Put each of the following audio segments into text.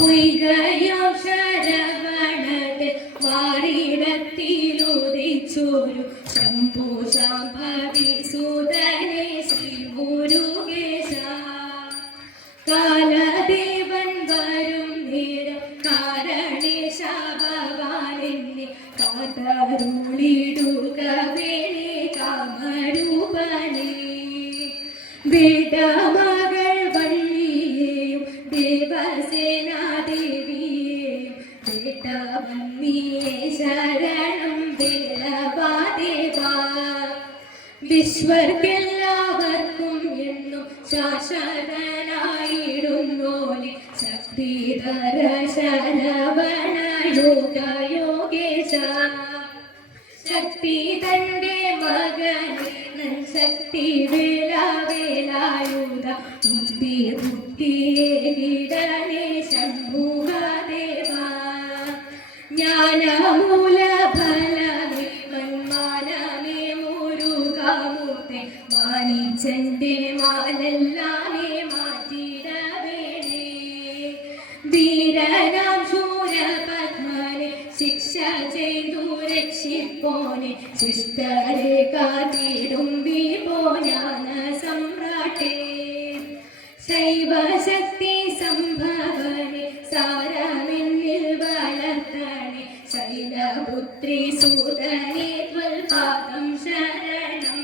പൊയ്കയാം ശരവണത് മാറിടത്തിലുദിച്ചൊരു ശംഭു വിശ്വർക്കെല്ലാവർക്കും എന്നും ശാശ്വതനായിടുന്നോനെ. ശക്തിധര ശരവണയോഗയോഗേശ യോഗ യോഗേശ ശക്തി തന്റെ മകനെ ശക്തി വേല വേലായുധ ബുദ്ധി ബുദ്ധിയെ വിടനെ ജ്ഞാനമൂല രക്ഷിപ്പോനെ ശിഷ്ടരെ കാത്തിടുമ്പി വിപോஞான സമ്രാട്ടേ. ശൈവശക്തി സംഭവനെ സാരമെന്നിൽ വളർത്തണേ. ശൈലപുത്രി സൂതനെ ത്വൽപാദം ശരണം.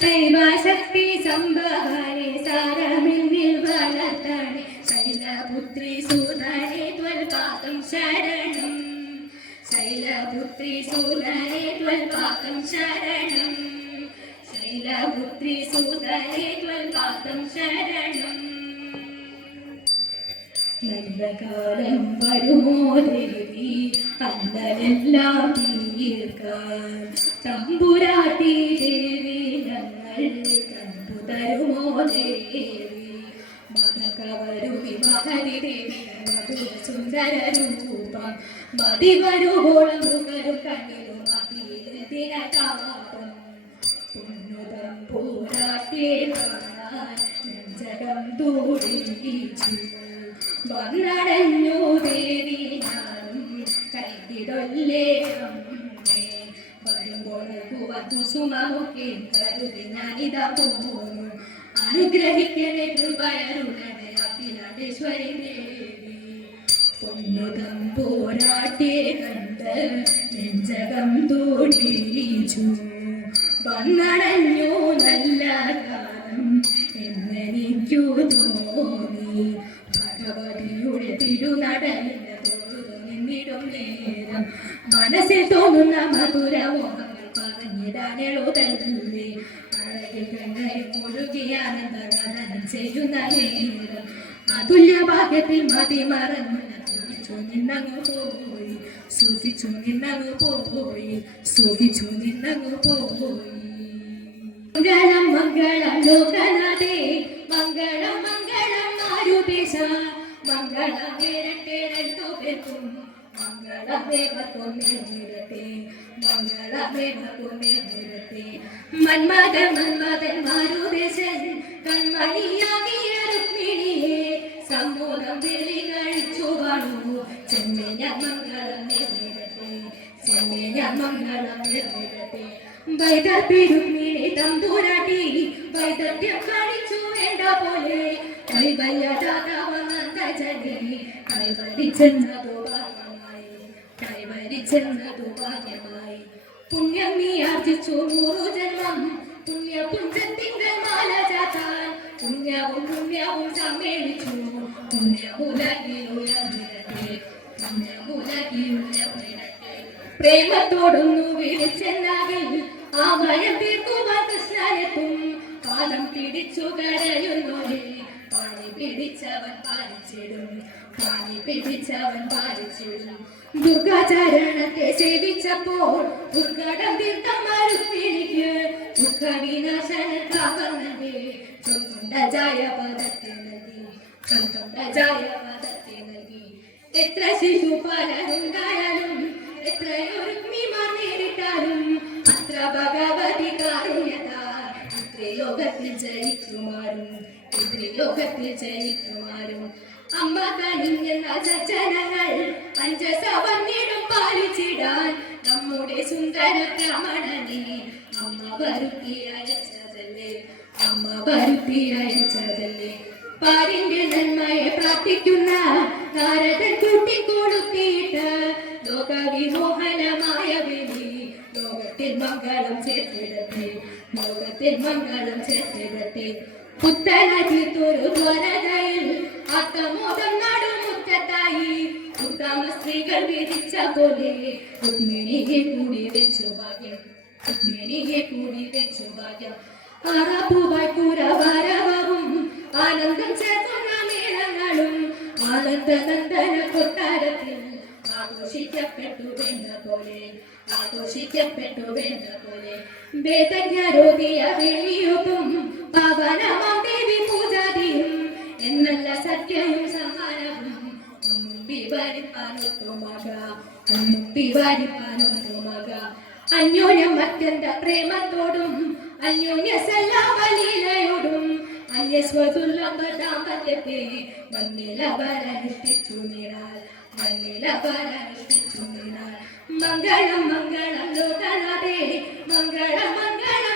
ശൈവശക്തി സംഭവനെ ശൈലപുത്രി സൂതനെ ത്വൽപാദം ശരണം. ശൈലപുത്രി സൂതനെ ത്വൽപാദം ശരണം. നല്ല കാലം വരുമോ ദേവി? അന്നലെല്ലാം തീർക്കാൻ തമ്പുരാട്ടി ദേവി ഞങ്ങൾ കണ്ടു തരുമോ സുന്ദര കരുതി ഞാനിതാ പോകുന്നു അനുഗ്രഹിക്കണേ കൃപയരുടനെ അഖിലാണ്ടേശ്വരി ദേവി പൊന്നുതം പോരാട്ടേ കണ്ട് നെഞ്ചകം തോടിച്ചു വന്നടഞ്ഞു നല്ല കാലം എന്നെനിക്കു തോന്നി ഭഗവതിയുടെ തിരുനടലിന് നിന്നിടും നേരം മനസ്സിൽ തോന്നുന്ന മധുര മോഹങ്ങൾ പറഞ്ഞിടാനെളുതല്ലേ അഴകിൽ ഗംഗയിൽ മുഴുകി ആനന്ദഗാനം ചെയ്യുന്ന നേരം അതുല്യ ഭാഗ്യത്തിൽ മതി മറന്നു നിന്നങ്ങു പോയി. സുഖിച്ചു നിന്നങ്ങു പോയി. സുഖിച്ചു നിന്നങ്ങു പോയി. മംഗളം മംഗളം ലോകനാഥേ. മംഗളം മംഗളം മാരുദേശ മംഗളം നേരട്ടെ രണ്ടു പേർക്കും. മന്മഥ മന്മഥൻ മാരുദേശൻ സമ്മോദം വെളി കഴിച്ചു വാണു ചെമ്മേഞ്ഞ മംഗളം ചെമ്മേഞ്ഞ മംഗളം നേരിടട്ടെ. വൈദർപ്പിരുക്മിണി തമ്പുരാട്ടി വൈദർഭ്യം കാണിച്ചു വേണ്ട പോലെ. കൈവല്യദാതാവനന്ദജനി കൈവരിച്ചെന്നതു ഭാഗ്യമായി. കൈവരിച്ചെന്നതു ഭാഗ്യമായി. പുണ്യം നീ ആർജിച്ചു നൂറു ജന്മം. പുണ്യ പുഞ്ചത്തിങ്കൽ മാല ചാത്താൻ. പുണ്യവും പുണ്യവും സമ്മേളിച്ചു. പ്രേമത്തോടൊന്നു വിളിച്ചെന്നാകിൽ ആ ഭയം തീർക്കുവാൻ കൃഷ്ണനെത്തും. പാദം പിടിച്ചു കരയുന്നോരെ പാണി പിടിച്ചവൻ പാലിച്ചിടും. പാണി പിടിച്ചവൻ പാലിച്ചിടും. ദുർഗാചരണത്തെ സേവിച്ചപ്പോൾ ദുർഘടം തീർത്ഥം മരുപ്പിണിക്ക് ദുഃഖ വിനാശനത്താകർന്നേ ചൊല്ലുണ്ട ജായ പദത്തെ നൽകി പദത്തെ നൽകി എത്ര ശിശുപാലുണ്ടായാലും എത്ര രുക്മിമാർ നേരിട്ടാലും അത്ര ഭഗവതി കാരുണ്യതാൽ ഇത്ര ലോകത്തിൽ ജയിക്കുമാരും ഇത്ര ലോകത്തിൽ ജയിക്കുമാരും അമ്മ കനിഞ്ഞെന്ന സജ്ജനങ്ങൾ അഞ്ചസ വന്നിടും പാലിച്ചിടാൻ നമ്മുടെ സുന്ദര ഭ്രമണനെ അമ്മ വരുത്തി അയച്ചതല്ലേ? അമ്മ വരുത്തി അയച്ചതല്ലേ? പാരിന്റെ നന്മയെ പ്രാർത്ഥിക്കുന്ന നാരദൻ കൂട്ടിക്കൊടുത്തിട്ട് ലോകവിമോഹനമായ വിധി ലോകത്തിൽ മംഗളം ചേർത്തിടത്തെ ലോകത്തിൽ മംഗളം ചേർത്തിടട്ടെ. പുത്തനജിത്തൊരു ദ്വരതയിൽ ആത്തമോദം നടുമുറ്റത്തായി ഉത്തമ സ്ത്രീകൾ വിധിച്ച പോലെ രുക്മിണിയെ കൂടി വെച്ചു ഭാഗ്യം. രുക്മിണിയെ കൂടി വെച്ചു ഭാഗ്യം. പുരവരവും കൊട്ടാരത്തിൽ ആഘോഷിക്കപ്പെട്ടു വേണ്ട പോലെ ആഘോഷിക്കപ്പെട്ടു വേണ്ട പോലെ വേദജ്ഞരോഗിയ വെളിയൊട്ടും പവനമാം ദേവി പൂജാതിയും എന്നല്ല സത്യവും സമ്മാനവും ഒന്നും വിവരിപ്പാനൊട്ടുമക അന്യോന്യം അത്യന്ത പ്രേമത്തോടും അന്യോന്യ സല്ലാപലീലയോടും അന്യസ്വതുല്ലംബ ദാമ്പത്യത്തെ മണ്ണിലവരനുഷ്ഠിച്ചു നീടാൽ മണ്ണിലവരനുഷ്ഠിച്ചു നീടാൽ മംഗളം മംഗളം ലോകനാഥേ മംഗളം മംഗളം